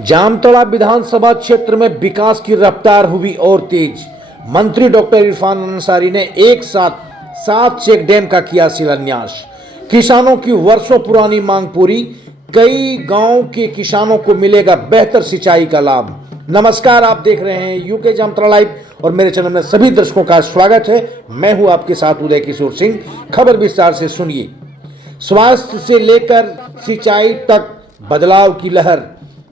जामताड़ा विधानसभा क्षेत्र में विकास की रफ्तार हुई और तेज। मंत्री डॉक्टर इरफान अंसारी ने एक साथ 7 चेक डैम का किया शिलान्यास। किसानों की वर्षों पुरानी मांग पूरी। कई गांव के किसानों को मिलेगा बेहतर सिंचाई का लाभ। नमस्कार, आप देख रहे हैं यूके जामताड़ा लाइव और मेरे चैनल में सभी दर्शकों का स्वागत है। मैं हूं आपके साथ उदय किशोर सिंह। खबर विस्तार से सुनिए। स्वास्थ्य से लेकर सिंचाई तक बदलाव की लहर,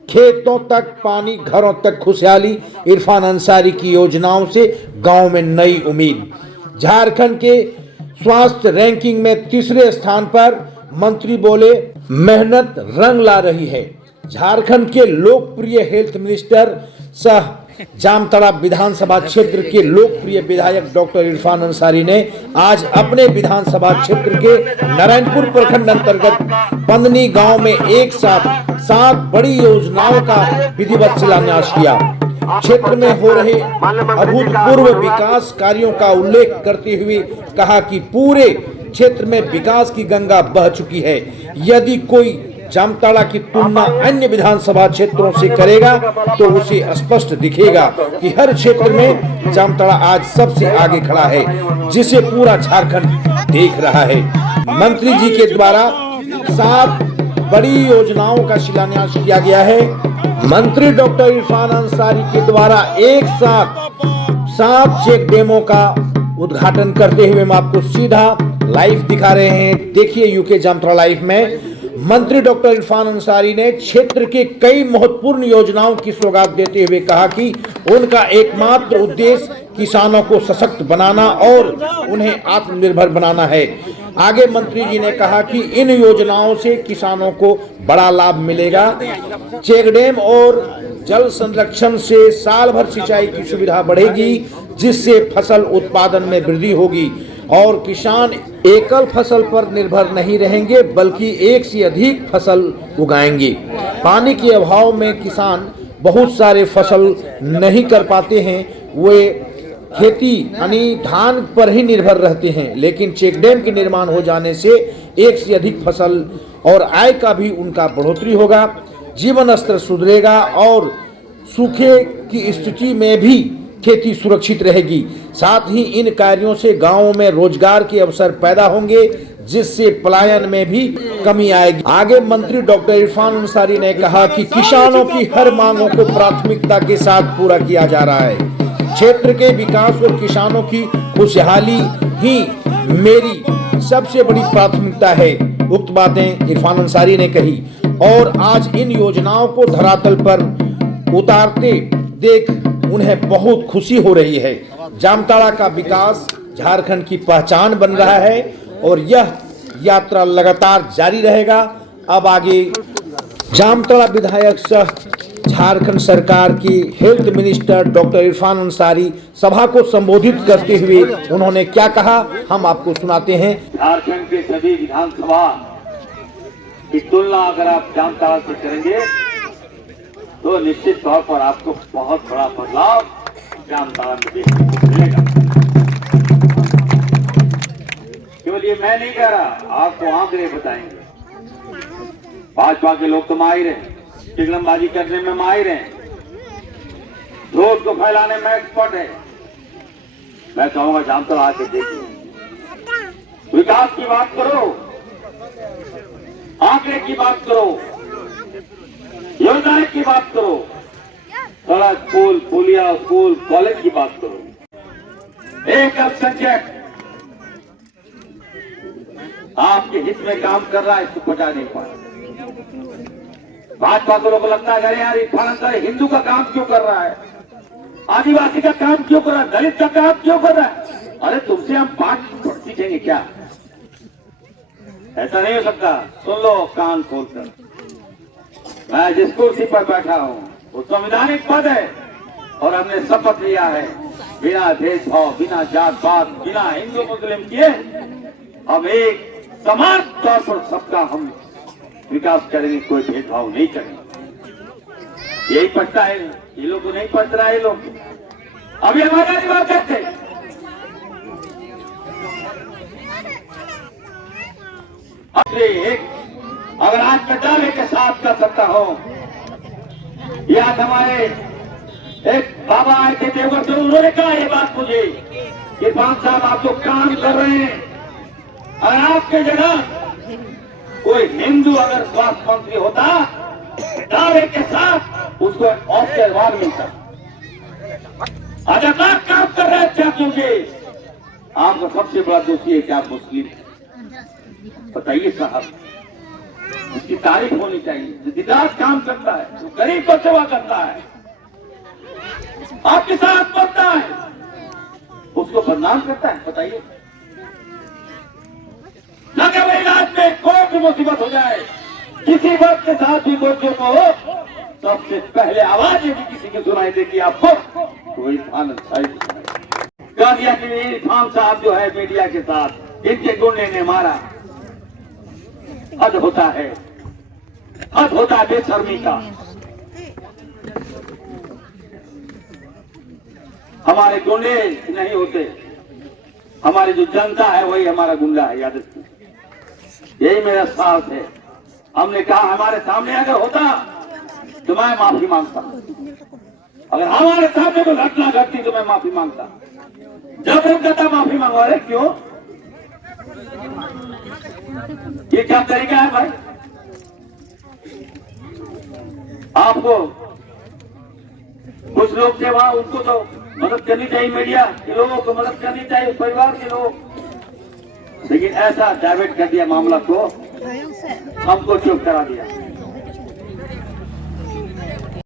खेतों तक पानी, घरों तक खुशहाली। इरफान अंसारी की योजनाओं से गांव में नई उम्मीद। झारखंड के स्वास्थ्य रैंकिंग में तीसरे स्थान पर। मंत्री बोले, मेहनत रंग ला रही है। झारखंड के लोकप्रिय हेल्थ मिनिस्टर सह जामताड़ा विधानसभा क्षेत्र के लोकप्रिय विधायक डॉक्टर इरफान अंसारी ने आज अपने विधानसभा क्षेत्र के नारायणपुर प्रखंड अंतर्गत पंदनी गांव में एक साथ 7 बड़ी योजनाओं का विधिवत शिलान्यास किया। क्षेत्र में हो रहे अभूतपूर्व विकास कार्यों का उल्लेख करते हुए कहा कि पूरे क्षेत्र में विकास की गंगा बह चुकी है। यदि कोई जामताड़ा की तुलना अन्य विधानसभा क्षेत्रों से करेगा तो उसे स्पष्ट दिखेगा कि हर क्षेत्र में जामताड़ा आज सबसे आगे खड़ा है, जिसे पूरा झारखंड देख रहा है। मंत्री जी के द्वारा 7 बड़ी योजनाओं का शिलान्यास किया गया है। मंत्री डॉक्टर इरफान अंसारी के द्वारा एक साथ 7 चेक डैमों का उद्घाटन करते हुए हम आपको सीधा लाइव दिखा रहे हैं। देखिए यूके जामताड़ा लाइव में मंत्री डॉक्टर इरफान अंसारी ने क्षेत्र के कई महत्वपूर्ण योजनाओं की सौगात देते हुए कहा कि उनका एकमात्र उद्देश्य किसानों को सशक्त बनाना और उन्हें आत्मनिर्भर बनाना है। आगे मंत्री जी ने कहा कि इन योजनाओं से किसानों को बड़ा लाभ मिलेगा। चेक डैम और जल संरक्षण से साल भर सिंचाई की सुविधा बढ़ेगी, जिससे फसल उत्पादन में वृद्धि होगी और किसान एकल फसल पर निर्भर नहीं रहेंगे बल्कि एक से अधिक फसल उगाएंगे। पानी के अभाव में किसान बहुत सारे फसल नहीं कर पाते हैं, वे खेती यानी धान पर ही निर्भर रहते हैं, लेकिन चेक डैम के निर्माण हो जाने से एक से अधिक फसल और आय का भी उनका बढ़ोतरी होगा, जीवन स्तर सुधरेगा और सूखे की स्थिति में भी खेती सुरक्षित रहेगी। साथ ही इन कार्यों से गांवों में रोजगार के अवसर पैदा होंगे, जिससे पलायन में भी कमी आएगी। आगे मंत्री डॉक्टर इरफान अंसारी ने कहा कि किसानों की हर मांगों को प्राथमिकता के साथ पूरा किया जा रहा है। क्षेत्र के विकास और किसानों की खुशहाली ही मेरी सबसे बड़ी प्राथमिकता है। उक्त बातें इरफान अंसारी ने कही और आज इन योजनाओं को धरातल पर उतारते देख उन्हें बहुत खुशी हो रही है। जामताड़ा का विकास झारखंड की पहचान बन रहा है और यह यात्रा लगातार जारी रहेगा। अब आगे जामताड़ा विधायक सह झारखंड सरकार की health minister doctor Irfan Ansari सभा को संबोधित करते हुए उन्होंने क्या कहा, हम आपको सुनाते हैं। झारखंड के सभी विधानसभा की तुलना अगर आप जामताड़ा से करेंगे तो निश्चित तौर पर आपको बहुत बड़ा बदलाव जामताड़ा में देखने को मिलेगा। केवल ये मैं नहीं कह रहा, आपको आंकड़े बताएंगे। भाजपा के लोग तो माहिर हैं, चिगलमबाजी करने में माहिर हैं, झूठ को फैलाने में एक्सपर्ट है। मैं कहूंगा जामताड़ा आके देखिए, विकास की बात करो, आंकड़े की बात करो, योजनाएं की बात करो, सड़क, पुल, पुलिया, स्कूल, कॉलेज की बात करो। एक अल्पसंख्यक आपके हित में काम कर रहा है, इसको पचा नहीं पा रहा। भाजपा को लोगों को लगता है अरे यार इरफान अंसारी हिंदू का काम क्यों कर रहा है, आदिवासी का काम क्यों कर रहा है, दलित का काम क्यों कर रहा है। अरे तुमसे हम 5 सीखेंगे क्या? ऐसा नहीं हो सकता। सुन लो कान खोलकर, मैं जिस कुर्सी पर बैठा हूं वो संवैधानिक पद है और हमने शपथ लिया है बिना भेदभाव, बिना जात पात, बिना हिंदू मुस्लिम किए हम एक समान तौर पर सबका हम विकास करेंगे, कोई भेदभाव नहीं करेंगे। यही पढ़ता है, ये लोग को नहीं पढ़ रहा है। ये लोग अभी हमारा निवास करते एक अगर आज कटावे के साथ का सकता हो याद हमारे एक बाबा आए थे देवघर से, उन्होंने कहा ये बात मुझे कि इरफान साहब आप जो काम कर रहे हैं, अगर आपके जगह कोई हिंदू अगर स्वास्थ्य मंत्री होता, दावे के साथ उसको ऑफ के अवार्ड मिलता। अदाकार काम कर रहे थे क्योंकि आपका सबसे बड़ा दोषी है कि आप मुस्लिम हैं। बताइए साहब, उसकी तारीफ होनी चाहिए। जो दिदार काम करता है, जो गरीब को सेवा करता है, आपके साथ पड़ता है, उसको बदनाम करता है। बताइए ना कि भाई इलाज में कोई भी मुसीबत हो जाए, किसी वक्त के साथ भी बच्चों को सबसे पहले आवाज यदि किसी की सुनाई देती आपको, तो इरफान अंसारी कह दिया कि इरफान साहब जो है मीडिया के साथ इनके गुंडे ने मारा। हद होता है, हद होता है बेशर्मी का। हमारे गुंडे नहीं होते, हमारी जो जनता है वही हमारा गुंडा है। याद रखिए, यही मेरा साहस है। हमने कहा हमारे सामने अगर होता तो मैं माफी मांगता, अगर हमारे सामने कोई घटना घटती तो मैं माफी मांगता। जब वो कहता माफी मांगो, अरे क्यों, ये क्या तरीका है भाई? आपको कुछ लोग थे वहां, उनको तो मदद करनी चाहिए, मीडिया के लोगों को मदद करनी चाहिए, परिवार के लोग, लेकिन ऐसा डाइवर्ट कर दिया मामला को, हमको चुप करा दिया।